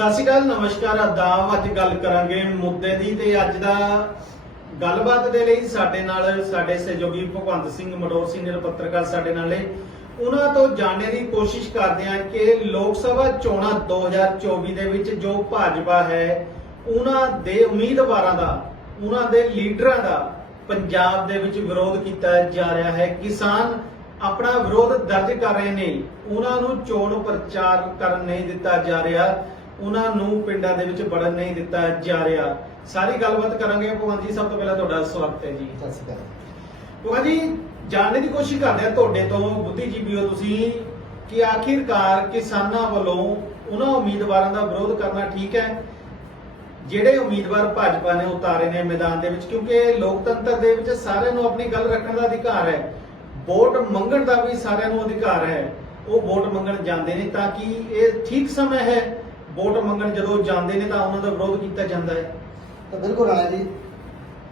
ਸਤਿ ਸ਼੍ਰੀ ਅਕਾਲ, ਨਮਸਕਾਰ, ਆਦਾਬ। ਅੱਜ ਗੱਲ ਕਰਾਂਗੇ ਮੁੱਦੇ ਦੀ ਤੇ ਅੱਜ ਦਾ ਗੱਲਬਾਤ ਦੇ ਲਈ ਸਾਡੇ ਨਾਲ ਸਾਡੇ ਸਹਿਯੋਗੀ ਭਗਵੰਤ ਸਿੰਘ ਮਡੋਰ ਸੀਨੀਅਰ ਪੱਤਰਕਾਰ ਸਾਡੇ ਨਾਲ ਨੇ। ਉਹਨਾਂ ਤੋਂ ਜਾਣਨ ਦੀ ਕੋਸ਼ਿਸ਼ ਕਰਦੇ ਹਾਂ ਕਿ ਲੋਕ ਸਭਾ ਚੋਣਾਂ 2024 ਦੇ ਵਿੱਚ ਜੋ ਭਾਜਪਾ ਹੈ, ਉਹਨਾਂ ਦੇ ਉਮੀਦਵਾਰਾਂ ਦਾ, ਉਹਨਾਂ ਦੇ ਲੀਡਰਾਂ ਦਾ ਪੰਜਾਬ ਦੇ ਵਿੱਚ ਵਿਰੋਧ ਕੀਤਾ ਜਾ ਰਿਹਾ ਹੈ। ਕਿਸਾਨ ਆਪਣਾ ਵਿਰੋਧ ਦਰਜ ਕਰ ਰਹੇ ਨੇ। ਉਹਨਾਂ ਨੂੰ ਚੋਣ ਪ੍ਰਚਾਰ ਕਰਨ ਨਹੀਂ ਦਿੱਤਾ ਜਾ ਰਿਹਾ। ਉਹਨਾਂ ਨੂੰ ਪਿੰਡਾਂ ਦੇ ਵਿੱਚ ਵੜਨ ਨਹੀਂ ਦਿੱਤਾ ਜਾ ਰਿਹਾ। ਸਾਰੀ ਗੱਲਬਾਤ ਕਰਾਂਗੇ। ਭਗਵਾਨ ਜੀ ਸਭ ਤੋਂ ਪਹਿਲਾਂ ਤੁਹਾਡਾ ਸਵਾਗਤ ਹੈ ਜੀ। ਸਤਿ ਸ਼੍ਰੀ ਅਕਾਲ। ਭਗਵਾਨ ਜੀ ਜਾਣਨ ਦੀ ਕੋਸ਼ਿਸ਼ ਕਰਦੇ ਆ ਤੁਹਾਡੇ ਤੋਂ ਬੁੱਧੀਜੀਵੀ ਹੋ ਤੁਸੀਂ ਕਿ ਆਖਿਰਕਾਰ ਕਿਸਾਨਾਂ ਵੱਲੋਂ ਉਹਨਾਂ ਉਮੀਦਵਾਰਾਂ ਦਾ ਵਿਰੋਧ ਕਰਨਾ ਠੀਕ ਹੈ? ਜਿਹੜੇ ਉਮੀਦਵਾਰ ਭਾਜਪਾ ਨੇ ਉਤਾਰੇ ਨੇ ਮੈਦਾਨ ਦੇ ਵਿੱਚ ਕਿਉਂਕਿ ਲੋਕਤੰਤਰ ਦੇ ਵਿੱਚ ਸਾਰਿਆਂ ਨੂੰ ਆਪਣੀ ਗੱਲ ਰੱਖਣ ਦਾ ਅਧਿਕਾਰ ਹੈ। ਵੋਟ ਮੰਗਣ ਦਾ ਵੀ ਸਾਰਿਆਂ ਨੂੰ ਅਧਿਕਾਰ ਹੈ। ਉਹ ਵੋਟ ਮੰਗਣ ਜਾਂਦੇ ਨੇ ਤਾਂ ਕਿ ਇਹ ਠੀਕ ਸਮਾਂ ਹੈ। ਵੋਟ ਮੰਗਣ ਜਦੋਂ ਜਾਂਦੇ ਨੇ ਤਾਂ ਉਹਨਾਂ ਦਾ ਵਿਰੋਧ ਕੀਤਾ ਜਾਂਦਾ ਹੈ। ਤਾਂ ਬਿਲਕੁਲ ਰਾਣਾ ਜੀ।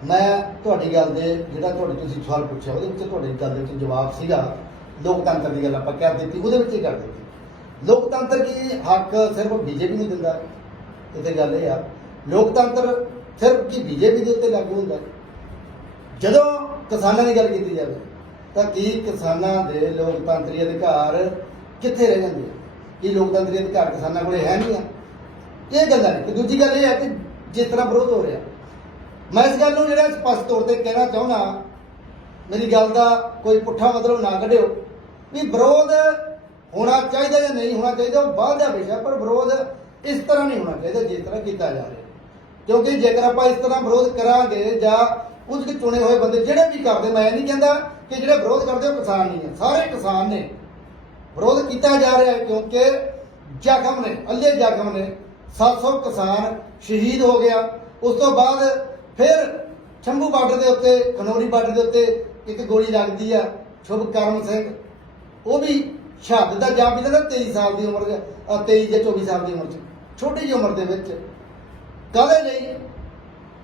ਮੈਂ ਤੁਹਾਡੀ ਗੱਲ ਦੇ ਜਿਹੜਾ ਤੁਹਾਡੇ ਤੁਸੀਂ ਸਵਾਲ ਪੁੱਛਿਆ, ਉਹਦੇ ਵਿੱਚ ਤੁਹਾਡੀ ਗੱਲ ਦੇ ਵਿੱਚ ਜਵਾਬ ਸੀਗਾ। ਲੋਕਤੰਤਰ ਦੀ ਗੱਲ ਆਪਾਂ ਕਰ ਦਿੱਤੀ, ਉਹਦੇ ਵਿੱਚ ਹੀ ਕਰ ਦਿੱਤੀ। ਲੋਕਤੰਤਰ ਕੀ ਹੱਕ ਸਿਰਫ ਬੀਜੇਪੀ ਨੂੰ ਦਿੰਦਾ ਇੱਥੇ ਗੱਲ ਇਹ ਆ। ਲੋਕਤੰਤਰ ਸਿਰਫ ਕੀ ਬੀਜੇਪੀ ਦੇ ਉੱਤੇ ਲਾਗੂ ਹੁੰਦਾ ਜਦੋਂ ਕਿਸਾਨਾਂ ਦੀ ਗੱਲ ਕੀਤੀ ਜਾਵੇ, ਤਾਂ ਕੀ ਕਿਸਾਨਾਂ ਦੇ ਲੋਕਤੰਤਰੀ ਅਧਿਕਾਰ ਕਿੱਥੇ ਰਹਿ ਜਾਂਦੇ? ਆ ਕੀ ਲੋਕਤੰਤਰੀ ਅਧਿਕਾਰ ਕਿਸਾਨਾਂ ਕੋਲੇ ਹੈ ਨਹੀਂ ਆ? ਇਹ ਗੱਲਾਂ ਨੇ ਤੇ ਦੂਜੀ ਗੱਲ ਇਹ ਹੈ ਕਿ ਜਿਸ ਤਰ੍ਹਾਂ ਵਿਰੋਧ ਹੋ ਰਿਹਾ, ਮੈਂ ਇਸ ਗੱਲ ਨੂੰ ਜਿਹੜਾ ਸਪਸ਼ਟ ਤੌਰ ਤੇ ਕਹਿਣਾ ਚਾਹੁੰਦਾ, ਮੇਰੀ ਗੱਲ ਦਾ ਕੋਈ ਪੁੱਠਾ ਮਤਲਬ ਨਾ ਕੱਢਿਓ ਵੀ ਵਿਰੋਧ ਹੋਣਾ ਚਾਹੀਦਾ ਜਾਂ ਨਹੀਂ ਹੋਣਾ ਚਾਹੀਦਾ, ਉਹ ਬਾਅਦ ਦਾ ਵਿਸ਼ਾ ਪਰ ਵਿਰੋਧ ਇਸ ਤਰ੍ਹਾਂ ਨਹੀਂ ਹੋਣਾ ਚਾਹੀਦਾ ਜਿਸ ਤਰ੍ਹਾਂ ਕੀਤਾ ਜਾ ਰਿਹਾ। ਕਿਉਂਕਿ ਜੇਕਰ ਆਪਾਂ ਇਸ ਤਰ੍ਹਾਂ ਵਿਰੋਧ ਕਰਾਂਗੇ ਜਾਂ ਕੁਝ ਕੁ ਚੁਣੇ ਹੋਏ ਬੰਦੇ ਜਿਹੜੇ ਵੀ ਕਰਦੇ, ਮੈਂ ਨਹੀਂ ਕਹਿੰਦਾ ਕਿ ਜਿਹੜੇ ਵਿਰੋਧ ਕਰਦੇ ਉਹ ਕਿਸਾਨ ਨਹੀਂ ਹੈ, ਸਾਰੇ ਕਿਸਾਨ ਨੇ। ਵਿਰੋਧ ਕੀਤਾ ਜਾ ਰਿਹਾ ਹੈ ਕਿਉਂਕਿ ਜ਼ਖਮ ਨੇ, ਅੱਲੇ ਜ਼ਖਮ ਨੇ। 700 ਕਿਸਾਨ ਸ਼ਹੀਦ ਹੋ ਗਿਆ। ਉਸ ਤੋਂ ਬਾਅਦ ਫਿਰ ਸ਼ੰਭੂ ਬਾਰਡਰ ਦੇ ਉੱਤੇ, ਖਨੌਰੀ ਬਾਰਡਰ ਦੇ ਉੱਤੇ ਇੱਕ ਗੋਲੀ ਲੱਗਦੀ ਆ ਸ਼ੁਭ ਕਰਮ ਸਿੰਘ। ਉਹ ਵੀ ਸ਼ਹਾਦਤ ਦਾ ਜਾਮ ਮਿਲਦਾ 23 ਸਾਲ ਦੀ ਉਮਰ ਦੇ 23 ਜਾਂ 24 ਸਾਲ ਦੀ ਉਮਰ ਚ, ਛੋਟੀ ਜਿਹੀ ਉਮਰ ਦੇ ਵਿੱਚ। ਕਦੇ ਨਹੀਂ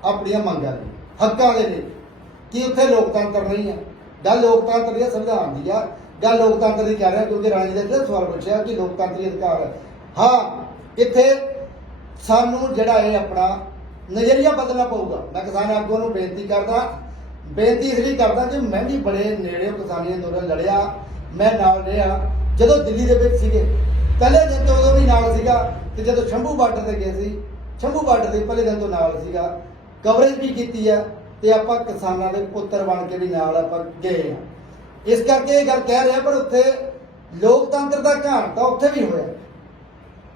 ਆਪਣੀਆਂ ਮੰਗਾਂ ਨੇ ਹੱਕਾਂ ਦੇ ਲਈ। ਕਿ ਉੱਥੇ ਲੋਕਤੰਤਰ ਨਹੀਂ ਆ? ਗੱਲ ਲੋਕਤੰਤਰ ਦੀ ਸੰਵਿਧਾਨ ਦੀ ਆ? ਗੱਲ ਲੋਕਤੰਤਰ ਦੀ ਕਰ ਰਿਹਾ ਕਿਉਂਕਿ ਰਾਣੀ ਦਾ ਜਿਹੜਾ ਸਵਾਲ ਪੁੱਛਿਆ ਕਿ ਲੋਕਤੰਤਰੀ ਅਧਿਕਾਰ ਹੈ ਹਾਂ, ਇੱਥੇ ਸਾਨੂੰ ਜਿਹੜਾ ਇਹ ਆਪਣਾ ਨਜ਼ਰੀਆ ਬਦਲਣਾ ਪਊਗਾ। ਮੈਂ ਕਿਸਾਨ ਆਗੂ ਨੂੰ ਬੇਨਤੀ ਕਰਦਾ, ਬੇਨਤੀ ਇਸ ਲਈ ਕਰਦਾ ਕਿ ਮੈਂ ਵੀ ਬੜੇ ਨੇੜੇ ਕਿਸਾਨੀ ਅੰਦੋਲਨ ਲੜਿਆ, ਮੈਂ ਨਾਲ ਰਿਹਾ। ਜਦੋਂ ਦਿੱਲੀ ਦੇ ਵਿੱਚ ਸੀਗੇ, ਪਹਿਲੇ ਦਿਨ ਤੋਂ ਉਦੋਂ ਵੀ ਨਾਲ ਸੀਗਾ ਤੇ ਜਦੋਂ ਸ਼ੰਭੂ ਬਾਰਡਰ ਤੇ ਗਏ ਸੀ, ਸ਼ੰਭੂ ਬਾਰਡਰ ਦੇ ਪਹਿਲੇ ਦਿਨ ਤੋਂ ਨਾਲ ਸੀਗਾ ਕਵਰੇਜ ਵੀ ਕੀਤੀ ਆ ਤੇ ਆਪਾਂ ਕਿਸਾਨਾਂ ਦੇ ਪੁੱਤਰ ਬਣ ਕੇ ਵੀ ਨਾਲ ਆਪਾਂ ਗਏ ਆ। ਇਸ ਕਰਕੇ ਇਹ ਗੱਲ ਕਹਿ ਰਿਹਾ, ਪਰ ਉੱਥੇ ਲੋਕਤੰਤਰ ਦਾ ਘਾਣ ਤਾਂ ਉੱਥੇ ਵੀ ਹੋਇਆ।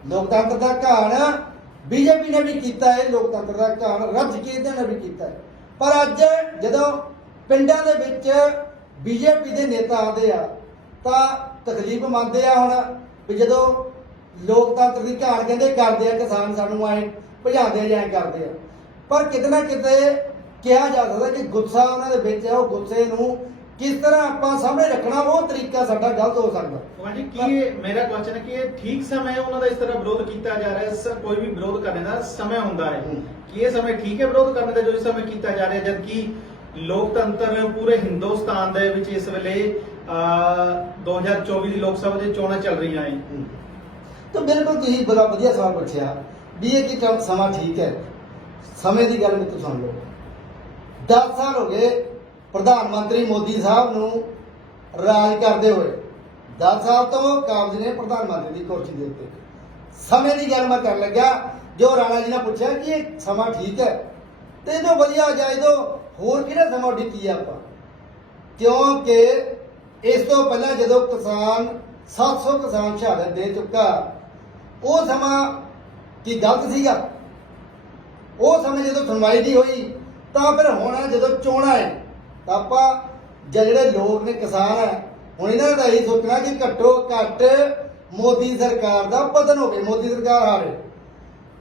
ਲੋਕਤੰਤਰ ਦਾ ਘਾਣ ਬੀਜੇਪੀ ਨੇ ਵੀ ਕੀਤਾ ਹੈ ਲੋਕਤੰਤਰ ਦਾ ਘਾਣ ਰੱਜ ਕੇ ਇਹਨਾਂ ਨੇ ਵੀ ਕੀਤਾ ਪਰ ਅੱਜ ਜਦੋਂ ਪਿੰਡਾਂ ਦੇ ਵਿੱਚ ਬੀਜੇਪੀ ਦੇ ਨੇਤਾ ਆਉਂਦੇ ਆ, ਤਾਂ ਤਕਲੀਫ ਮੰਨਦੇ ਆ ਹੁਣ ਵੀ ਜਦੋਂ ਲੋਕਤੰਤਰ ਦੀ ਘਾਣ ਕਹਿੰਦੇ ਕਰਦੇ ਆ, ਕਿਸਾਨ ਸਾਨੂੰ ਆਏ ਭਜਾਉਂਦੇ ਆ ਜਾਂ ਕਰਦੇ ਆ। ਪਰ ਕਿਤੇ ਨਾ ਕਿਤੇ ਕਿਹਾ ਜਾ ਸਕਦਾ ਕਿ ਗੁੱਸਾ ਉਹਨਾਂ ਦੇ ਵਿੱਚ ਹੈ ਉਹ ਗੁੱਸੇ ਨੂੰ ਕਿਸ ਤਰ੍ਹਾਂ ਆਪਾਂ ਸਾਹਮਣੇ ਰੱਖਣਾ ਉਹ ਤਰੀਕਾ ਸਾਡਾ ਗਲਤ ਹੋ ਸਕਦਾ। ਭਗਵਾਨ ਜੀ ਕੀ ਇਹ- ਮੇਰਾ ਕੁਐਸਚਨ ਹੈ ਕਿ ਇਹ ਠੀਕ ਸਮਾਂ ਹੈ ਉਹਨਾਂ ਦਾ ਇਸ ਤਰ੍ਹਾਂ ਵਿਰੋਧ ਕੀਤਾ ਜਾ ਰਿਹਾ ਹੈ? ਸ- ਕੋਈ ਵੀ ਵਿਰੋਧ ਕਰਨ ਦਾ ਸਮਾਂ ਹੁੰਦਾ ਹੈ। ਹੂੰ। ਕੀ ਇਹ ਸਮੇਂ ਠੀਕ ਹੈ ਵਿਰੋਧ ਕਰਨ ਦਾ ਜੋ ਇਸ ਸਮੇਂ ਕੀਤਾ ਜਾ ਰਿਹਾ ਜਦ ਕਿ ਲੋਕਤੰਤਰ ਪੂਰੇ ਹਿੰਦੁਸਤਾਨ ਦੇ ਵਿੱਚ ਇਸ ਵੇਲੇ ਅਹ, 2024 ਦੀ ਲੋਕ ਸਭਾ ਦੀ ਚੋਣਾਂ ਚੱਲ ਰਹੀਆਂ ਹੈ। ਤਾਂ ਬਿਲਕੁਲ ਤੁਸੀਂ ਬੜਾ ਵਧੀਆ ਸਵਾਲ ਪੁੱਛਿਆ ਵੀ ਇਹ ਕੀ ਕੰਮ ਸਮਾਂ ਠੀਕ ਹੈ? ਸਮੇਂ ਦੀ ਗੱਲ ਮੈਨੂੰ ਸੁਣ ਲਓ। 10 ਸਾਲ ਹੋ ਗਏ ਪ੍ਰਧਾਨ ਮੰਤਰੀ ਮੋਦੀ ਸਾਹਿਬ ਨੂੰ ਰਾਜ ਕਰਦੇ ਹੋਏ 10 ਸਾਲ ਤੋਂ ਕਾਬਜ਼ ਨੇ ਪ੍ਰਧਾਨ ਮੰਤਰੀ ਦੀ ਕੁਰਸੀ ਦੇ ਉੱਤੇ। ਸਮੇਂ ਦੀ ਗੱਲ ਮੈਂ ਕਰਨ ਲੱਗਾ ਜੋ ਰਾਣਾ ਜੀ ਨੇ ਪੁੱਛਿਆ ਕਿ ਇਹ ਸਮਾਂ ਠੀਕ ਹੈ, ਤੇ ਇਹ ਤੋਂ ਵਧੀਆ ਜਾਏ ਤੋਂ ਹੋਰ ਕਿਹੜਾ ਸਮਾਂ ਉਡੀਕੀ ਆਪਾਂ? ਕਿਉਂਕਿ ਇਸ ਤੋਂ ਪਹਿਲਾਂ ਜਦੋਂ ਕਿਸਾਨ 700 ਕਿਸਾਨ ਸ਼ਹਾਦਤ ਦੇ ਚੁੱਕਾ, ਉਹ ਸਮਾਂ ਕੀ ਗਲਤ ਸੀਗਾ? ਉਹ ਸਮੇਂ ਜਦੋਂ ਸੁਣਵਾਈ ਨਹੀਂ ਹੋਈ, ਤਾਂ ਫਿਰ ਹੁਣ ਜਦੋਂ ਚੋਣਾਂ ਹੈ ਤਾਂ ਆਪਾਂ ਜਾਂ ਜਿਹੜੇ ਲੋਕ ਨੇ ਕਿਸਾਨ ਹੈ, ਹੁਣ ਇਹਨਾਂ ਦਾ ਇਹ ਸੋਚਣਾ ਕਿ ਘੱਟੋ ਘੱਟ ਮੋਦੀ ਸਰਕਾਰ ਦਾ ਪਤਨ ਹੋਵੇ, ਮੋਦੀ ਸਰਕਾਰ ਹਾਰੇ।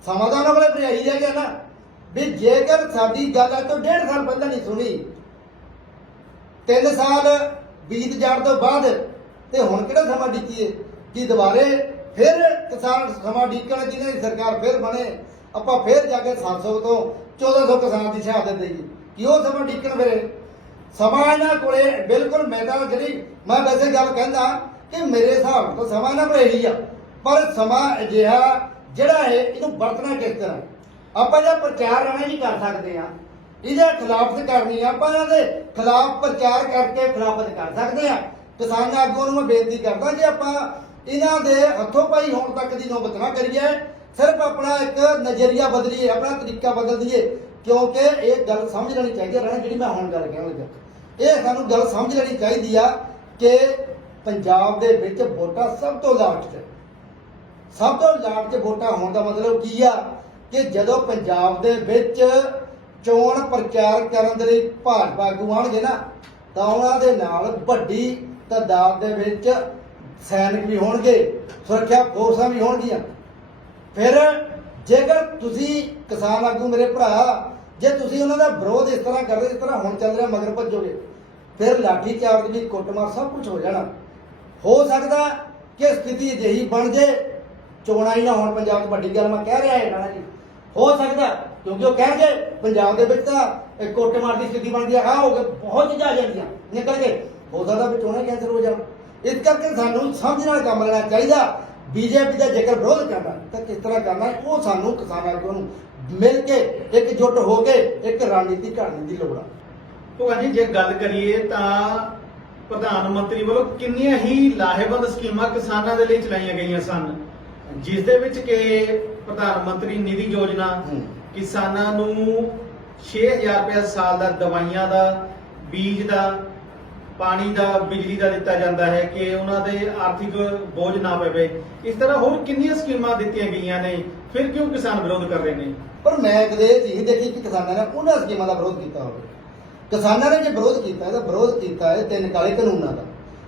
ਸਮਾਂ ਤਾਂ ਉਹਨਾਂ ਕੋਲੇ ਭਰਿਆਈ ਰਹਿ ਗਿਆ ਨਾ, ਵੀ ਜੇਕਰ ਸਾਡੀ ਗੱਲ ਅੱਜ ਤੋਂ ਡੇਢ ਸਾਲ ਪਹਿਲਾਂ ਨਹੀਂ ਸੁਣੀ, ਤਿੰਨ ਸਾਲ ਬੀਤ ਜਾਣ ਤੋਂ ਬਾਅਦ, ਤੇ ਹੁਣ ਕਿਹੜਾ ਸਮਾਂ ਡਿੱਕੀਏ ਕਿ ਦੁਬਾਰੇ ਫਿਰ ਕਿਸਾਨ ਸਮਾਂ ਡਿੱਕਣ ਜਿਹਨਾਂ ਦੀ ਸਰਕਾਰ ਫਿਰ ਬਣੇ, ਆਪਾਂ ਫਿਰ ਜਾ ਕੇ 700 ਤੋਂ 1400 ਕਿਸਾਨ ਦੀ ਸ਼ਹਾਦਤ ਦੇਈਏ। ਕਿ ਉਹ ਸਮਾਂ ਡਿੱਕਣ ਫਿਰੇ। ਸਮਾਂ ਇਹਨਾਂ ਕੋਲੇ, ਬਿਲਕੁਲ ਮੈਂ ਤਾਂ ਜਿਹੜੀ ਮੈਂ ਵੈਸੇ ਗੱਲ ਕਹਿੰਦਾ ਕਿ ਮੇਰੇ ਹਿਸਾਬ ਤੋਂ ਸਮਾਂ ਨਾ ਪਰ ਆ। ਪਰ ਸਮਾਂ ਅਜਿਹਾ ਜਿਹੜਾ ਹੈ, ਇਹਨੂੰ ਵਰਤਣਾ ਕਿਸ ਤਰ੍ਹਾਂ ਆਪਾਂ ਜਿਹੜਾ ਪ੍ਰਚਾਰ ਰਾਣਾ ਨਹੀਂ ਕਰ ਸਕਦੇ ਆ ਇਹਦੇ ਖਿਲਾਫ ਕਰਨੀ ਆ, ਆਪਾਂ ਇਹਨਾਂ ਦੇ ਖਿਲਾਫ ਪ੍ਰਚਾਰ ਕਰਕੇ ਖਿਲਾਫਤ ਕਰ ਸਕਦੇ ਆ ਕਿਸਾਨ ਆਗੂਆਂ ਨੂੰ ਮੈਂ ਬੇਨਤੀ ਕਰਦਾ ਕਿ ਆਪਾਂ ਇਹਨਾਂ ਦੇ ਹੱਥੋਂ ਪਾਈ ਹੋਣ ਤੱਕ ਦੀ ਨੌਬਤ ਨਾ ਕਰੀਏ, ਸਿਰਫ ਆਪਣਾ ਇੱਕ ਨਜ਼ਰੀਆ ਬਦਲੀਏ, ਆਪਣਾ ਤਰੀਕਾ ਬਦਲ ਦਈਏ। ਕਿਉਂਕਿ ਇਹ ਗੱਲ ਸਮਝ ਲੈਣੀ ਚਾਹੀਦੀ ਹੈ, ਰਾਣਾ, ਜਿਹੜੀ ਮੈਂ ਹੁਣ ਗੱਲ ਕਹਿਣ ਲੱਗਾ। ਇਹ ਸਾਨੂੰ ਗੱਲ ਸਮਝ ਲੈਣੀ ਚਾਹੀਦੀ ਆ ਕਿ ਪੰਜਾਬ ਦੇ ਵਿੱਚ ਵੋਟਾਂ ਸਭ ਤੋਂ ਲਾਸਟ 'ਚ ਸਭ ਤੋਂ ਲਾਸਟ ਵੋਟਾਂ ਹੋਣ ਦਾ ਮਤਲਬ ਕੀ ਆ ਕਿ ਜਦੋਂ ਪੰਜਾਬ ਦੇ ਵਿੱਚ ਚੋਣ ਪ੍ਰਚਾਰ ਕਰਨ ਦੇ ਲਈ ਭਾਜਪਾ ਆਗੂ ਆਉਣਗੇ ਨਾ, ਤਾਂ ਉਹਨਾਂ ਦੇ ਨਾਲ ਵੱਡੀ ਤਾਦਾਦ ਦੇ ਵਿੱਚ ਸੈਨਿਕ ਵੀ ਹੋਣਗੇ, ਸੁਰੱਖਿਆ ਫੋਰਸਾਂ ਵੀ ਹੋਣਗੀਆਂ। ਫਿਰ ਜੇਕਰ ਤੁਸੀਂ ਕਿਸਾਨ ਆਗੂ ਮੇਰੇ ਭਰਾ ਜੇ ਤੁਸੀਂ ਉਹਨਾਂ ਦਾ ਵਿਰੋਧ ਇਸ ਤਰ੍ਹਾਂ ਕਰਦੇ ਜਿਸ ਤਰ੍ਹਾਂ ਹੁਣ ਚੱਲ ਰਿਹਾ ਮਗਰ ਭੱਜੋਗੇ, ਫਿਰ ਲਾਠੀ ਚਾਰਜ ਵੀ ਕੁੱਟਮਾਰ ਸਭ ਕੁਝ ਹੋ ਜਾਣਾ। ਹੋ ਸਕਦਾ ਕਿ ਸਥਿਤੀ ਅਜਿਹੀ ਬਣ ਜੇ, ਚੋਣਾਂ ਹੀ ਨਾ ਹੋਣ, ਪੰਜਾਬ 'ਚ ਵੱਡੀ ਗੱਲ ਮੈਂ ਕਹਿ ਰਿਹਾ ਹੈ ਰਾਣਾ ਜੀ। ਹੋ ਸਕਦਾ, ਕਿਉਂਕਿ ਉਹ ਕਹਿਣਗੇ ਪੰਜਾਬ ਦੇ ਵਿੱਚ ਤਾਂ ਇਹ ਕੁੱਟਮਾਰ ਦੀ ਸਥਿਤੀ ਬਣਦੀ ਆ ਆਹ ਹੋ ਕੇ ਬਹੁਤ ਚੀਜ਼ਾਂ ਆ ਜਾਂਦੀਆਂ, ਨਿਕਲ ਕੇ। ਹੋ ਸਕਦਾ ਵੀ ਚੋਣਾਂ ਕੈਂਸਲ ਹੋ ਜਾਣ। ਇਸ ਕਰਕੇ ਸਾਨੂੰ ਸਮਝ ਨਾਲ ਕੰਮ ਲੈਣਾ ਚਾਹੀਦਾ। ਬੀਜੇਪੀ ਦਾ ਜੇਕਰ ਵਿਰੋਧ ਕਰਨਾ ਤਾਂ ਕਿਸ ਤਰ੍ਹਾਂ ਕਰਨਾ ਉਹ ਸਾਨੂੰ ਕਿਸਾਨ ਆਗੂਆਂ ਨੂੰ ਮਿਲ ਕੇ ਇਕਜੁੱਟ ਹੋ ਕੇ ਇੱਕ ਰਣਨੀਤੀ ਘੜਨ ਦੀ ਲੋੜ ਆ ਭਗਵਾਨ ਜੀ ਜੇ ਗੱਲ ਕਰੀਏ ਤਾਂ ਪ੍ਰਧਾਨ ਮੰਤਰੀ ਵੱਲੋਂ ਕਿੰਨੀਆਂ ਹੀ ਲਾਹੇਵੰਦ ਸਕੀਮਾਂ ਕਿਸਾਨਾਂ ਦੇ ਲਈ ਚਲਾਈਆਂ ਗਈਆਂ ਸਨ ਜਿਸ ਦੇ ਵਿੱਚ ਕਿ ਪ੍ਰਧਾਨ ਮੰਤਰੀ ਨਿਧੀ ਯੋਜਨਾ। ਕਿਸਾਨਾਂ ਨੂੰ 6000 ਰੁਪਏ ਸਾਲ ਦਾ ਦਵਾਈਆਂ ਦਾ ਬੀਜ ਦਾ ਪਾਣੀ ਦਾ, ਬਿਜਲੀ ਦਾ ਦਿੱਤਾ ਜਾਂਦਾ ਹੈ ਕਿ ਉਹਨਾਂ ਦੇ ਆਰਥਿਕ ਬੋਝ ਨਾ ਪਵੇ। ਇਸ ਤਰ੍ਹਾਂ ਹੋਰ ਕਿੰਨੀਆਂ ਸਕੀਮਾਂ ਦਿੱਤੀਆਂ ਗਈਆਂ ਨੇ? ਫਿਰ ਕਿਉਂ ਕਿਸਾਨ ਵਿਰੋਧ ਕਰ ਰਹੇ ਨੇ? ਪਰ ਮੈਂ ਕਦੇ ਇਹ ਚੀਜ਼ ਦੇਖੀ ਕਿ ਕਿਸਾਨਾਂ ਨੇ ਉਹਨਾਂ ਸਕੀਮਾਂ ਦਾ ਵਿਰੋਧ ਕੀਤਾ ਹੋਵੇ। ਕਿਸਾਨਾਂ ਨੇ ਜੇ ਵਿਰੋਧ ਕੀਤਾ ਹੈ ਤਾਂ ਵਿਰੋਧ ਕੀਤਾ ਹੈ ਤਿੰਨ ਕਾਲੇ ਕਾਨੂੰਨਾਂ ਦਾ।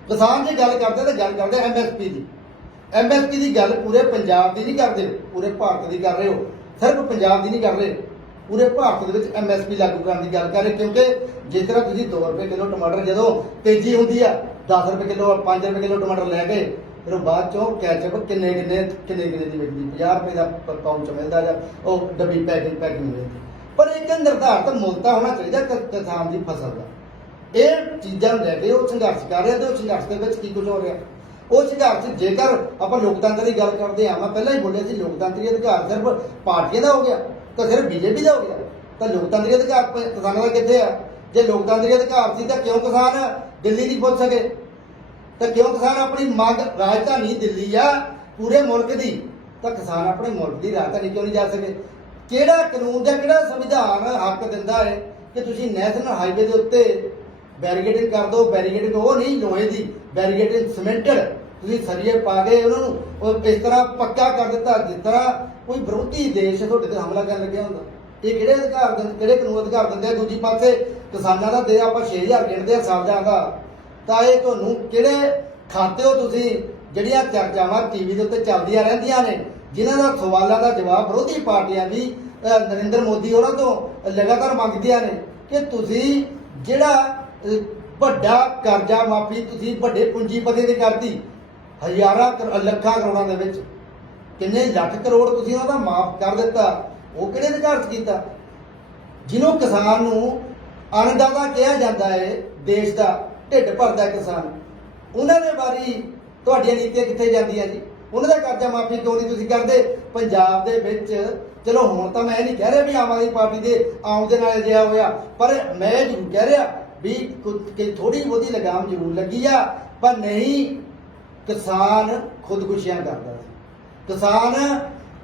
ਕਿਸਾਨ ਜੇ ਗੱਲ ਕਰਦੇ ਤਾਂ ਗੱਲ ਕਰਦੇ ਐਮਐਸਪੀ ਦੀ। ਐਮਐਸਪੀ ਦੀ ਗੱਲ ਪੂਰੇ ਪੰਜਾਬ ਦੀ ਨਹੀਂ ਕਰਦੇ, ਪੂਰੇ ਭਾਰਤ ਦੀ ਕਰ ਰਹੇ ਹੋ। ਸਿਰਫ ਪੰਜਾਬ ਦੀ ਨਹੀਂ ਕਰ ਰਹੇ। ਪੂਰੇ ਭਾਰਤ ਦੇ ਵਿੱਚ ਐਮਐਸਪੀ ਲਾਗੂ ਕਰਨ ਦੀ ਗੱਲ ਕਰ ਰਹੇ, ਕਿਉਂਕਿ ਜਿਸ ਤਰ੍ਹਾਂ ਤੁਸੀਂ 2 ਰੁਪਏ ਕਿਲੋ ਟਮਾਟਰ ਜਦੋਂ ਤੇਜ਼ੀ ਹੁੰਦੀ ਆ 10 ਰੁਪਏ ਕਿਲੋ 5 ਰੁਪਏ ਕਿਲੋ ਟਮਾਟਰ ਲੈ ਕੇ, ਫਿਰ ਉਹ ਬਾਅਦ ਚੋਂ ਕੈਚਅਪ ਕਿੰਨੇ ਕਿੰਨੇ ਕਿੰਨੇ ਕਿੰਨੇ ਦੀ ਵਿਕਦੀ 50 ਰੁਪਏ ਦਾ ਪ- ਪਾਊਚ ਮਿਲਦਾ ਜਾਂ ਉਹ ਡੱਬੀ ਪੈਕਿੰਗ ਪੈਕਿੰਗ ਮਿਲਦੀ ਪਰ ਇੱਕ ਨਿਰਧਾਰਤ ਮੁੱਲ ਤਾਂ ਹੋਣਾ ਚਾਹੀਦਾ ਕਿਸਾਨ ਦੀ ਫਸਲ ਦਾ। ਇਹ ਚੀਜ਼ਾਂ ਨੂੰ ਲੈ ਕੇ ਉਹ ਸੰਘਰਸ਼ ਕਰ ਰਿਹਾ ਤੇ ਉਹ ਸੰਘਰਸ਼ ਦੇ ਵਿੱਚ ਕੀ ਕੁਝ ਹੋ ਰਿਹਾ। ਉਹ ਸੰਘਰਸ਼ ਜੇਕਰ ਆਪਾਂ ਲੋਕਤੰਤਰ ਦੀ ਗੱਲ ਕਰਦੇ ਆ ਮੈਂ ਪਹਿਲਾਂ ਹੀ ਬੋਲਿਆ ਸੀ, ਲੋਕਤੰਤਰੀ ਅਧਿਕਾਰ ਸਿਰਫ ਪਾਰਟੀਆਂ ਦਾ ਹੋ ਗਿਆ। ਤਾਂ ਸਿਰਫ ਬੀਜੇਪੀ ਦਾ ਹੋ ਗਿਆ। ਤਾਂ ਲੋਕਤੰਤਰੀ ਅਧਿਕਾਰ ਕਿਸਾਨਾਂ ਦਾ ਕਿੱਥੇ ਆ? ਜੇ ਲੋਕਤੰਤਰੀ ਅਧਿਕਾਰ ਸੀ ਤਾਂ ਕਿਉਂ ਕਿਸਾਨ ਦਿੱਲੀ ਨਹੀਂ ਪਹੁੰਚ ਸਕੇ? ਤਾਂ ਕਿਉਂ ਕਿਸਾਨ ਆਪਣੀ ਮੰਗ, ਰਾਜਧਾਨੀ ਦਿੱਲੀ ਆ, ਪੂਰੇ ਮੁਲਕ ਦੀ? ਤਾਂ ਕਿਸਾਨ ਆਪਣੇ ਮੁਲਕ ਦੀ ਰਾਜਧਾਨੀ ਕਿਉਂ ਨਹੀਂ ਜਾ ਸਕੇ? ਕਿਹੜਾ ਕਾਨੂੰਨ ਜਾਂ ਕਿਹੜਾ ਸੰਵਿਧਾਨ ਹੱਕ ਦਿੰਦਾ ਹੈ ਕਿ ਤੁਸੀਂ ਨੈਸ਼ਨਲ ਹਾਈਵੇ ਦੇ ਉੱਤੇ ਬੈਰੀਕੇਡਿੰਗ ਕਰ ਦਿਓ ਬੈਰੀਕੇਡਿੰਗ ਉਹ ਨਹੀਂ, ਲੋਹੇ ਦੀ, ਬੈਰੀਕੇਡਿੰਗ ਸਿਮੈਂਟਡ। ਤੁਸੀਂ ਸਰੀਏ ਪਾ ਕੇ ਉਹਨਾਂ ਨੂੰ ਉਹ ਇਸ ਤਰ੍ਹਾਂ ਪੱਕਾ ਕਰ ਦਿੱਤਾ, ਜਿਸ ਤਰ੍ਹਾਂ ਕੋਈ ਵਿਰੋਧੀ ਦੇਸ਼ ਤੁਹਾਡੇ ਤੇ ਹਮਲਾ ਕਰਨ ਲੱਗਿਆ ਹੁੰਦਾ। ਇਹ ਕਿਹੜੇ ਅਧਿਕਾਰ ਦਿੰਦੇ, ਕਿਹੜੇ ਕਾਨੂੰਨ ਅਧਿਕਾਰ ਦਿੰਦੇ ਆ? ਦੂਜੀ ਪਾਸੇ ਕਿਸਾਨਾਂ ਦਾ ਦੇ ਆਪਾਂ 6000 ਗਿਣਦੇ ਆ ਸਾਲਾਂ ਦਾ। ਤਾਂ ਇਹ ਤੁਹਾਨੂੰ ਕਿਹੜੇ ਖਾਤੇ ਹੋ ਤੁਸੀਂ ਜਿਹੜੀਆਂ ਚਰਚਾਵਾਂ ਟੀਵੀ ਦੇ ਉੱਤੇ ਚੱਲਦੀਆਂ ਰਹਿੰਦੀਆਂ ਨੇ, ਜਿਨ੍ਹਾਂ ਦਾ ਸਵਾਲਾਂ ਦਾ ਜਵਾਬ ਵਿਰੋਧੀ ਪਾਰਟੀਆਂ ਵੀ ਨਰਿੰਦਰ ਮੋਦੀ ਉਹਨਾਂ ਤੋਂ ਲਗਾਤਾਰ ਮੰਗਦੀਆਂ ਨੇ ਕਿ ਤੁਸੀਂ ਜਿਹੜਾ ਵੱਡਾ ਕਰਜ਼ਾ ਮਾਫੀ, ਤੁਸੀਂ ਵੱਡੇ ਪੂੰਜੀਪਤੀ ਦੀ ਕਰਤੀ ਹਜ਼ਾਰਾਂ ਕਰੋ ਲੱਖਾਂ ਕਰੋੜਾਂ ਦੇ ਵਿੱਚ। ਕਿੰਨੇ ਲੱਖ ਕਰੋੜ ਤੁਸੀਂ ਉਹਨਾਂ ਦਾ ਮਾਫ ਕਰ ਦਿੱਤਾ। ਉਹ ਕਿਹੜੇ ਅਧਿਕਾਰ 'ਚ ਕੀਤਾ? ਜਿਹਨੂੰ ਕਿਸਾਨ ਨੂੰ ਅੰਨਦਾਤਾ ਕਿਹਾ ਜਾਂਦਾ ਹੈ ਦੇਸ਼ ਦਾ ਢਿੱਡ ਭਰਦਾ ਹੈ ਕਿਸਾਨ। ਉਹਨਾਂ ਦੇ ਬਾਰੇ ਤੁਹਾਡੀਆਂ ਨੀਤੀਆਂ ਕਿੱਥੇ ਜਾਂਦੀਆਂ ਜੀ? ਉਹਨਾਂ ਦਾ ਕਰਜ਼ਾ ਮਾਫੀ ਕਿਉਂ ਨਹੀਂ ਤੁਸੀਂ ਕਰਦੇ? ਪੰਜਾਬ ਦੇ ਵਿੱਚ, ਚਲੋ ਹੁਣ ਤਾਂ ਮੈਂ ਇਹ ਨਹੀਂ ਕਹਿ ਰਿਹਾ ਵੀ ਆਮ ਆਦਮੀ ਪਾਰਟੀ ਦੇ ਆਉਣ ਦੇ ਨਾਲ ਅਜਿਹਾ ਹੋਇਆ, ਪਰ ਮੈਂ ਇਹ ਜ਼ਰੂਰ ਕਹਿ ਰਿਹਾ ਵੀ ਕੁ- ਕਿ ਥੋੜੀ ਬਹੁਤੀ ਲਗਾਮ ਜ਼ਰੂਰ ਲੱਗੀ ਆ, ਪਰ ਨਹੀਂ ਕਿਸਾਨ ਖੁਦਕੁਸ਼ੀਆਂ ਕਰਦਾ ਸੀ। ਕਿਸਾਨ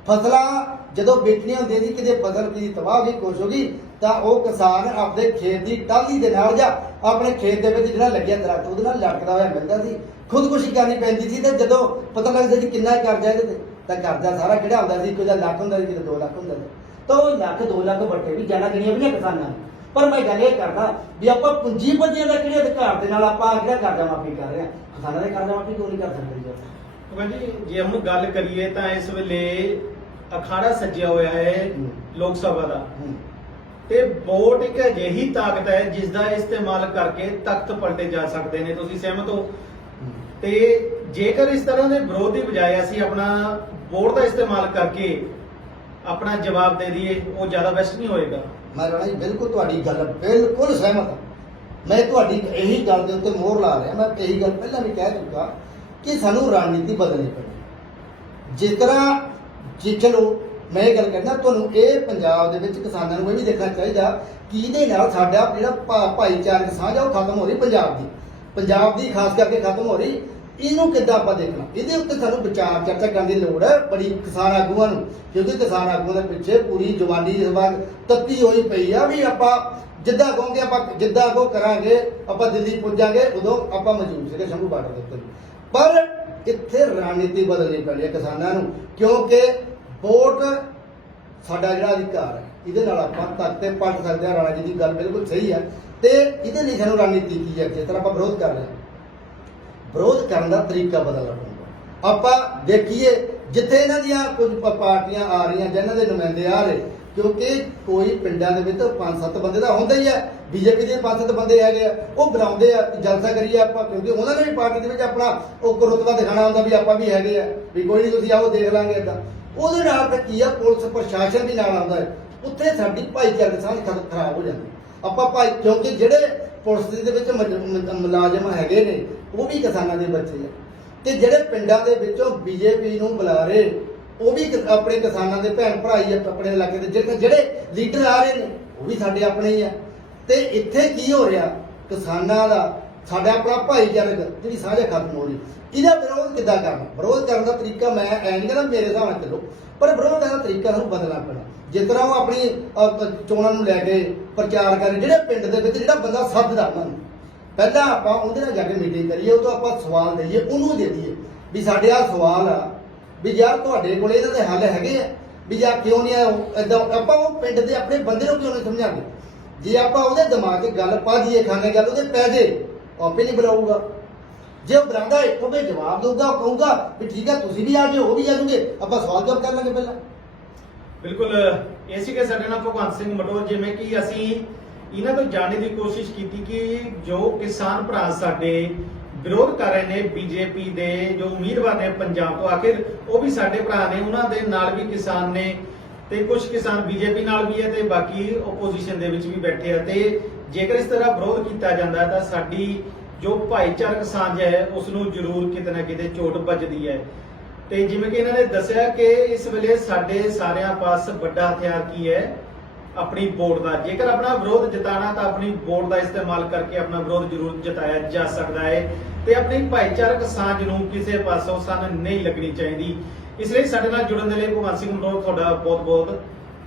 ਫਸਲਾਂ ਜਦੋਂ ਵੇਚਣੀਆਂ ਹੁੰਦੀਆਂ ਸੀ, ਕਿਤੇ ਫਸਲ ਦੀ ਤਬਾਹ ਵੀ ਖੁਸ਼ ਹੋ ਗਈ, ਤਾਂ ਉਹ ਕਿਸਾਨ ਆਪਣੇ ਖੇਤ ਦੀ ਟਾਹਲੀ ਦੇ ਨਾਲ ਜਾਂ ਆਪਣੇ ਖੇਤ ਦੇ ਵਿੱਚ ਜਿਹੜਾ ਲੱਗਿਆ ਦਰਖਤ, ਉਹਦੇ ਨਾਲ ਲਟਕਦਾ ਹੋਇਆ ਮਿਲਦਾ ਸੀ। ਖੁਦਕੁਸ਼ੀ ਕਰਨੀ ਪੈਂਦੀ ਸੀ ਤੇ ਜਦੋਂ ਪਤਾ ਲੱਗਦਾ ਸੀ ਕਿੰਨਾ ਕਰਜ਼ਾ ਇਹਦੇ ਤੇ, ਤਾਂ ਕਰਜ਼ਾ ਸਾਰਾ ਕਿਹੜਾ ਹੁੰਦਾ ਸੀ? ਕੋਈ ਦਾ ਲੱਖ ਹੁੰਦਾ ਸੀ ਕਿਤੇ 2 ਲੱਖ ਹੁੰਦਾ ਸੀ। ਤਾਂ ਉਹ ਲੱਖ 2 ਲੱਖ ਵੱਟੇ ਵੀ ਜਾਣਾ ਗਣੀਆਂ ਵੀ ਨਾ। ਕਿਸਾਨਾਂ ਪਰ ਮੈਂ ਗੱਲ ਇਹ ਕਰਦਾ ਵੀ ਆਪਾਂ ਪੂੰਜੀਪਤੀਆਂ ਦਾ ਕਿਹੜੇ ਅਧਿਕਾਰ ਦੇ ਨਾਲ ਆਪਾਂ ਕਿਹੜਾ ਕਰਜ਼ਾ ਮਾਫੀ ਕਰ ਰਹੇ ਹਾਂ ਕਿਸਾਨਾਂ ਦੇ ਕਰਜ਼ਾ ਮਾਫੀ ਕਿਉਂ ਨਹੀਂ ਕਰ ਸਕਦੇ ਜੀ? ਭਗਵਾਨ ਜੀ ਜੇ ਹੁਣ ਗੱਲ ਕਰੀਏ ਤਾਂ ਇਸ ਵੇਲੇ ਅਖਾੜਾ ਸੱਜਿਆ ਹੋਇਆ ਹੈ। ਲੋਕ ਸਭਾ ਦਾ। ਤੇ ਵੋਟ ਇੱਕ ਅਜਿਹੀ ਤਾਕਤ ਹੈ ਜਿਸ ਦਾ ਇਸਤੇਮਾਲ ਕਰਕੇ ਤਖਤ ਪਲਟੇ ਜਾ ਸਕਦੇ ਨੇ ਤੁਸੀਂ ਸਹਿਮਤ ਹੋ ਤੇ ਜੇਕਰ ਇਸ ਤਰ੍ਹਾਂ ਦੇ ਵਿਰੋਧ ਦੀ ਬਜਾਏ ਅਸੀਂ ਆਪਣਾ ਵੋਟ ਦਾ ਇਸਤੇਮਾਲ ਕਰਕੇ ਆਪਣਾ ਜਵਾਬ ਦੇ ਦਈਏ, ਉਹ ਜ਼ਿਆਦਾ ਬੈਸਟ ਨਹੀਂ ਹੋਏਗਾ। ਮੈਂ ਰਾਣਾ ਜੀ ਬਿਲਕੁਲ ਤੁਹਾਡੀ ਗੱਲ ਬਿਲਕੁਲ ਸਹਿਮਤ ਹਾਂ। ਮੈਂ ਤੁਹਾਡੀ ਇਹੀ ਗੱਲ ਦੇ ਉੱਤੇ ਮੋਹਰ ਲਾ ਰਿਹਾ, ਮੈਂ ਇਹੀ ਗੱਲ ਪਹਿਲਾਂ ਵੀ ਕਹਿ ਚੁੱਕਾ ਕਿ ਸਾਨੂੰ ਰਣਨੀਤੀ ਬਦਲਣੀ ਪੈਣੀ। ਜਿਸ ਤਰ੍ਹਾਂ, ਜੇ ਚਲੋ, ਮੈਂ ਇਹ ਗੱਲ ਕਹਿੰਦਾ, ਤੁਹਾਨੂੰ ਇਹ ਪੰਜਾਬ ਦੇ ਵਿੱਚ ਕਿਸਾਨਾਂ ਨੂੰ ਇਹ ਵੀ ਦੇਖਣਾ ਚਾਹੀਦਾ ਕਿ ਇਹਦੇ ਨਾਲ ਸਾਡਾ ਜਿਹੜਾ ਭਾ- ਭਾਈਚਾਰਕ ਸਾਂਝ ਆ, ਉਹ ਖਤਮ ਹੋ ਰਹੀ ਪੰਜਾਬ ਦੀ। ਪੰਜਾਬ ਦੀ ਖਾਸ ਕਰਕੇ ਖਤਮ ਹੋ ਰਹੀ ਇਹਨੂੰ ਕਿੱਦਾਂ ਆਪਾਂ ਦੇਖਣਾ? ਇਹਦੇ ਉੱਤੇ ਸਾਨੂੰ ਵਿਚਾਰ ਚਰਚਾ ਕਰਨ ਦੀ ਲੋੜ ਹੈ, ਬੜੀ ਕਿਸਾਨ ਆਗੂਆਂ ਨੂੰ, ਕਿਉਂਕਿ ਕਿਸਾਨ ਆਗੂਆਂ ਦੇ ਪਿੱਛੇ ਪੂਰੀ ਜਵਾਨੀ ਇਸ ਵਾਰ ਤੱਤੀ ਹੋਈ ਪਈ ਆ ਵੀ ਆਪਾਂ ਜਿੱਦਾਂ ਕਹੋਗੇ ਆਪਾਂ ਜਿੱਦਾਂ ਕੋ ਕਰਾਂਗੇ, ਆਪਾਂ ਦਿੱਲੀ ਪੁੱਜਾਂਗੇ, ਉਦੋਂ ਆਪਾਂ ਮੌਜੂਦ ਸੀਗੇ ਸ਼ੰਭੂ ਬਾਰਡਰ ਦੇ ਉੱਤੇ। ਪਰ ਇੱਥੇ ਰਣਨੀਤੀ ਬਦਲਣੀ ਪੈਣੀ ਹੈ ਕਿਸਾਨਾਂ ਨੂੰ, ਕਿਉਂਕਿ ਵੋਟ ਸਾਡਾ ਜਿਹੜਾ ਅਧਿਕਾਰ ਹੈ, ਇਹਦੇ ਨਾਲ ਆਪਾਂ ਤੱਕ ਤੇ ਪਲਟ ਸਕਦੇ ਹਾਂ। ਰਾਣਾ ਜੀ ਦੀ ਗੱਲ ਬਿਲਕੁਲ ਸਹੀ ਹੈ ਤੇ ਇਹਦੇ ਲਈ ਸਾਨੂੰ ਰਣਨੀਤੀ ਕੀ ਹੈ? ਜਿਸ ਤਰ੍ਹਾਂ ਆਪਾਂ ਵਿਰੋਧ ਕਰ ਰਹੇ ਹਾਂ। ਵਿਰੋਧ ਕਰਨ ਦਾ ਤਰੀਕਾ ਬਦਲਣਾ ਪਊਗਾ ਆਪਾਂ ਦੇਖੀਏ ਜਿੱਥੇ ਇਹਨਾਂ ਦੀਆਂ ਕੁਝ ਪ- ਪਾਰਟੀਆਂ ਆ ਰਹੀਆਂ ਜਾਂ ਇਹਨਾਂ ਦੇ ਨੁਮਾਇੰਦੇ ਆ ਰਹੇ, ਕਿਉਂਕਿ ਕੋਈ ਪਿੰਡਾਂ ਦੇ ਵਿੱਚ ਪੰਜ ਸੱਤ ਬੰਦੇ ਤਾਂ ਹੁੰਦਾ ਹੀ ਹੈ ਬੀਜੇਪੀ ਦੇ ਪੰਜ ਸੱਤ ਬੰਦੇ ਹੈਗੇ ਆ, ਉਹ ਬੁਲਾਉਂਦੇ ਆ ਜਲਸਾ ਕਰੀਏ ਆਪਾਂ, ਕਿਉਂਕਿ ਉਹਨਾਂ ਨੇ ਵੀ ਪਾਰਟੀ ਦੇ ਵਿੱਚ ਆਪਣਾ ਉਹ ਰੁਤਬਾ ਦਿਖਾਣਾ ਹੁੰਦਾ ਵੀ ਆਪਾਂ ਵੀ ਹੈਗੇ ਆ, ਵੀ ਕੋਈ ਨਹੀਂ ਤੁਸੀਂ ਆਓ, ਦੇਖ ਲਾਂਗੇ ਏਦਾਂ। ਉਹਦੇ ਨਾਲ ਤਾਂ ਕੀ ਆ, ਪੁਲਿਸ, ਪ੍ਰਸ਼ਾਸਨ ਵੀ ਨਾਲ ਆਉਂਦਾ ਹੈ। ਉੱਥੇ ਸਾਡੀ ਭਾਈਚਾਰਕ ਸਾਂਝ ਖਰਾਬ ਹੋ ਜਾਂਦੀ। ਆਪਾਂ ਭਾਈ, ਕਿਉਂਕਿ ਜਿਹੜੇ ਪੁਲਿਸ ਦੇ ਵਿੱਚ ਮੁਲਾਜ਼ਮ ਹੈਗੇ ਨੇ ਉਹ ਵੀ ਕਿਸਾਨਾਂ ਦੇ ਬੱਚੇ ਆ। ਤੇ ਜਿਹੜੇ ਪਿੰਡਾਂ ਦੇ ਵਿੱਚੋਂ ਬੀਜੇਪੀ ਨੂੰ ਬੁਲਾ ਰਹੇ, ਉਹ ਵੀ ਆਪਣੇ ਕਿਸਾਨਾਂ ਦੇ ਭੈਣ ਭਰਾ ਹੀ ਆ ਆਪਣੇ ਇਲਾਕੇ ਦੇ, ਜਿਹੜੇ ਜਿਹੜੇ ਲੀਡਰ ਆ ਰਹੇ ਨੇ, ਉਹ ਵੀ ਸਾਡੇ ਆਪਣੇ ਹੀ ਆ। ਤੇ ਇੱਥੇ ਕੀ ਹੋ ਰਿਹਾ? ਕਿਸਾਨਾਂ ਦਾ, ਸਾਡਾ ਆਪਣਾ ਭਾਈਚਾਰਕ ਜਿਹੜੀ ਸਾਂਝ ਖਤਮ ਹੋ ਰਹੀ। ਇਹਦਾ ਵਿਰੋਧ ਕਿੱਦਾਂ ਕਰਨਾ? ਵਿਰੋਧ ਕਰਨ ਦਾ ਤਰੀਕਾ ਮੈਂ ਐ ਨਹੀਂ ਕਹਿੰਦਾ ਮੇਰੇ ਹਿਸਾਬ ਨਾਲ ਚੱਲੋ, ਪਰ ਵਿਰੋਧ ਕਰਨ ਦਾ ਤਰੀਕਾ ਸਾਨੂੰ ਬਦਲਣਾ ਪੈਣਾ। ਜਿਸ ਤਰ੍ਹਾਂ ਉਹ ਆਪਣੀ ਚੋਣਾਂ ਨੂੰ ਲੈ ਕੇ ਪ੍ਰਚਾਰ ਕਰ ਜਿਹੜੇ ਪਿੰਡ ਦੇ ਵਿੱਚ ਜਿਹੜਾ ਬੰਦਾ ਸੱਦਦਾ ਉਹਨਾਂ ਨੂੰ। ਪਹਿਲਾਂ ਆਪਾਂ ਉਹਦੇ ਨਾਲ ਜਾ ਕੇ ਮੀਟਿੰਗ ਕਰੀਏ ਉਹ ਤੋਂ ਆਪਾਂ ਸਵਾਲ ਦਈਏ ਉਹਨੂੰ ਦੇ ਦਈਏ। ਵੀ ਸਾਡੇ ਆ ਸਵਾਲ ਆ, ਵੀ ਯਾਰ ਤੁਹਾਡੇ ਕੋਲ ਇਹਨਾਂ ਦੇ ਹੱਲ ਹੈਗੇ ਆ, ਵੀ ਯਾਰ ਕਿਉਂ ਨਹੀਂ ਆ ਏਦਾਂ ਆਪਾਂ ਉਹ ਪਿੰਡ ਦੇ ਆਪਣੇ ਬੰਦੇ ਨੂੰ ਕਿਉਂ ਨਹੀਂ ਸਮਝਾਉਂਦੇ? ਜੇ ਆਪਾਂ ਉਹਦੇ ਦਿਮਾਗ 'ਚ ਗੱਲ ਪਾ ਦਈਏ ਖਾਣੇ ਗੱਲ ਉਹਦੇ ਪੈ ਜੇ ਆਪੇ ਨਹੀਂ ਬੁਲਾਊਗਾ। ਜੇ ਉਹ ਬੁਲਾਉਂਦਾ ਇੱਕੋ ਵੀ ਜਵਾਬ ਦਊਗਾ, ਉਹ ਕਹੂਗਾ ਵੀ ਠੀਕ ਹੈ ਤੁਸੀਂ ਵੀ ਆ ਜਾਓ ਉਹ ਵੀ ਆ ਜਾਓਗੇ ਆਪਾਂ ਸਵਾਲ ਜਵਾਬ ਕਰ ਲਾਂਗੇ ਪਹਿਲਾਂ। ਬਿਲਕੁਲ, ਇਹ ਸੀ ਕਿ ਸਾਡੇ ਨਾਲ ਭਗਵੰਤ ਸਿੰਘ ਮਟੋਰ ਜਿਵੇਂ ਕਿ ਅਸੀਂ ਇਹਨਾਂ ਤੋਂ ਜਾਣਨ ਦੀ ਕੋਸ਼ਿਸ਼ ਕੀਤੀ ਕਿ ਜੋ ਕਿਸਾਨ ਭਰਾ ਸਾਡੇ ਵਿਰੋਧ ਕਰ ਰਹੇ ਨੇ ਬੀਜੇਪੀ ਦੇ, ਜੋ ਉਮੀਦਵਾਰ ਨੇ ਪੰਜਾਬ ਤੋਂ, ਆਖਿਰ ਉਹ ਵੀ ਸਾਡੇ ਭਰਾ ਨੇ, ਉਹਨਾਂ ਦੇ ਨਾਲ ਵੀ ਕਿਸਾਨ ਨੇ ਤੇ ਕੁਝ ਕਿਸਾਨ ਬੀਜੇਪੀ ਨਾਲ ਵੀ ਹੈ ਤੇ ਬਾਕੀ ਆਪੋਜੀਸ਼ਨ ਦੇ ਵਿੱਚ ਵੀ ਬੈਠੇ ਆ ਤੇ ਜੇਕਰ ਇਸ ਤਰ੍ਹਾਂ ਵਿਰੋਧ ਕੀਤਾ ਜਾਂਦਾ ਤਾਂ ਸਾਡੀ ਜੋ ਭਾਈਚਾਰਕ ਸਾਂਝ ਹੈ ਉਸ ਨੂੰ ਜ਼ਰੂਰ ਕਿਤੇ ਨਾ ਕਿਤੇ ਚੋਟ ਵੱਜਦੀ ਹੈ। ਤੇ ਜਿਵੇਂ ਕਿ ਇਹਨਾਂ ਨੇ ਦੱਸਿਆ ਕਿ ਇਸ ਵੇਲੇ ਸਾਡੇ ਸਾਰਿਆਂ ਪਾਸ ਵੱਡਾ ਹਥਿਆਰ ਕੀ ਹੈ? ਆਪਣੀ ਵੋਟ ਦਾ। ਜੇਕਰ ਆਪਣਾ ਵਿਰੋਧ ਜਿਤਾਣਾ ਤਾਂ ਆਪਣੀ ਵੋਟ ਦਾ ਇਸਤੇਮਾਲ ਕਰਕੇ ਆਪਣਾ ਵਿਰੋਧ ਜ਼ਰੂਰ ਜਿਤਾਇਆ ਜਾ ਸਕਦਾ ਹੈ ਤੇ ਆਪਣੀ ਭਾਈਚਾਰਕ ਸਾਂਝ ਨੂੰ ਕਿਸੇ ਪਾਸੋਂ ਸੰਨ ਨਹੀਂ ਲੱਗਣੀ ਚਾਹੀਦੀ। ਇਸ ਲਈ ਸਾਡੇ ਨਾਲ ਜੁੜਨ ਦੇ ਲਈ ਭਗਵੰਤ ਸਿੰਘ ਮਨੋਰ ਤੁਹਾਡਾ ਬਹੁਤ ਬਹੁਤ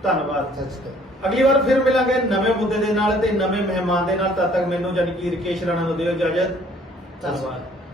ਧੰਨਵਾਦ ਸੱਚ ਅਗਲੀ ਵਾਰ ਫਿਰ ਮਿਲਾਂਗੇ ਨਵੇਂ ਮੁੱਦੇ ਦੇ ਨਾਲ ਤੇ ਨਵੇਂ ਮਹਿਮਾਨ ਦੇ ਨਾਲ। ਤਦ ਤੱਕ ਮੈਨੂੰ ਜਾਨੀ ਕਿ ਰਕੇਸ਼ ਰਾਣਾ ਨੂੰ ਦਿਓ ਇਜਾਜ਼ਤ। ਧੰਨਵਾਦ।